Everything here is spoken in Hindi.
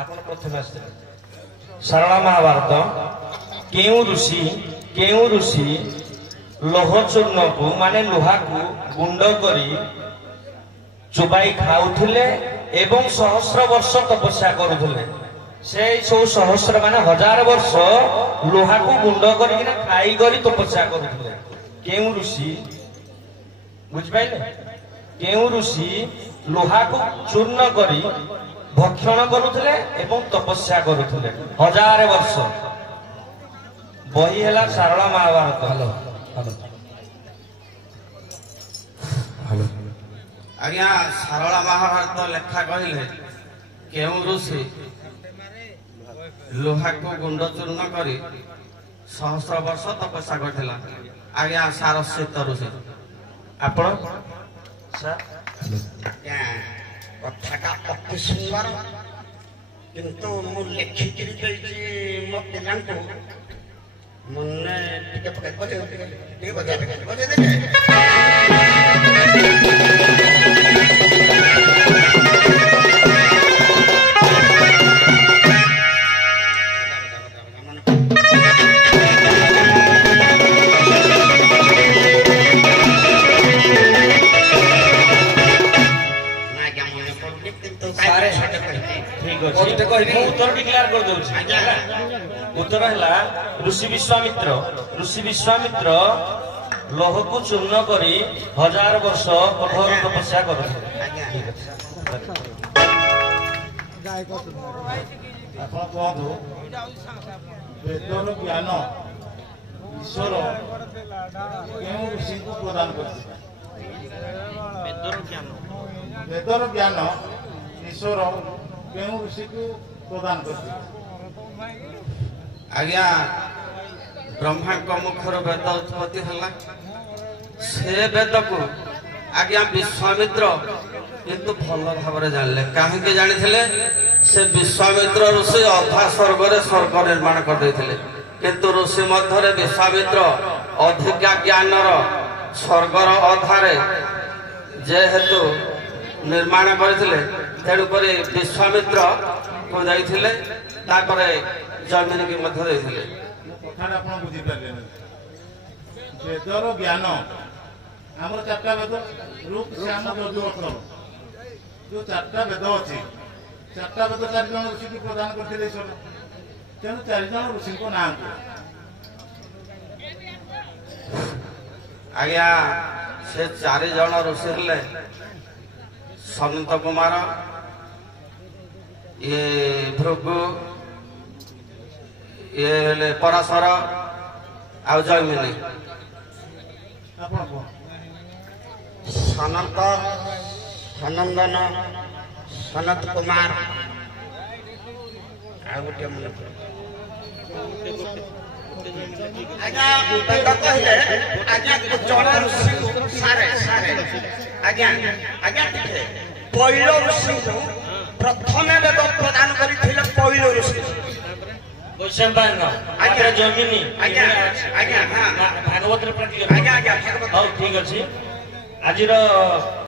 ଆପଣ ପ୍ରଥମେ ଆସିଥିଲେ ସାରଳା ମହାଭାରତ କେଉଁ ଋଷି ଲୌହ ଚୂର୍ଣ୍ଣକୁ ମାନେ ଲୁହାକୁ ଗୁଣ୍ଡ କରି ଚୋବାଇ ଖାଉଥିଲେ ଏବଂ ସହସ୍ର ବର୍ଷ ତପସ୍ୟା କରୁଥିଲେ। সেই ସବୁ ସହସ୍ର ମାନେ ହଜାର ବର୍ଷ ଲୁହାକୁ ଗୁଣ୍ଡ କରିକିନା ଖାଇକରି ତପସ୍ୟା କରୁଥିଲେ। କେଉଁ ଋଷି ବୁଝିପାରିଲେ? କେଉଁ ଋଷି ଲୁହାକୁ ଚୂର୍ଣ୍ଣ କରି ଭକ୍ଷଣ କରୁଥିଲେ ଏବଂ ତପସ୍ୟା କରୁଥିଲେ ହଜାର ବର୍ଷ। ବହି ହେଲା ସାରଳା ମହାଭାରତ। ଆଜ୍ଞା ସାରଳା ମହାଭାରତ ଲେଖା କହିଲେ କେଉଁ ଋଷି ଲୁହାକୁ ଗୁଣ୍ଡ ଚୂର୍ଣ୍ଣ କରି ସହସ୍ର ବର୍ଷ ତପସ୍ୟା କରିଥିଲା? ଆଜ୍ଞା ସାରସ୍ୱତ ଋଷି। ଆପଣ କଥାଟା ଅତି ସୁନ୍ଦର, କିନ୍ତୁ ମୁଁ ଲେଖିକିରି ଦେଇଛି ମୋ ପିଲାଙ୍କୁ ମନେ ଟିକେ उत्तर है ऋषि विश्वामित्र लौह को चूर्ण करी हजार वर्ष कठोर तपस्या करते। वेदर ज्ञान ईश्वर केउं ऋषि को प्रदान करते? वेदर ज्ञान ईश्वर केउं ऋषि को प्रदान करते? आज्ञा ब्रह्मा मुखर वेद उत्पत्ति है से वेद को आज्ञा विश्वामित्र किंतु भल भाव जानले कहीं जानी से विश्वामित्र ऋषि अधा स्वर्ग स्वर्ग निर्माण करते किंतु ऋषि मध्य विश्वामित्र अधिका ज्ञान स्वर्गर अधारे जेहेतु निर्माण करते तेणुक विश्वामित्र को जाइए जमीन की मध्य वेदर ज्ञान आम चार्टा वेद रूप श्याम यजु अक्षर जो चार्टा वेद अच्छी चार्टा वेद 4 जन ऋषि को प्रदान करते तेणु 4 जन ऋषि को नाम आज्ञा से 4 जन ऋषि हेले सनत कुमार ये भृगु ये पराशर आउ जैमिनी। सनत सनंदन सनत कुमार आगे मन आज्ञा कहले आज्ञा जन ऋषि सारे सारे आज्ञा आज्ञा देखे पहिलो ऋषि प्रथम वेद प्रदान करथिले पहिलो ऋषि जमीनी भागवत ठीक अच्छी आज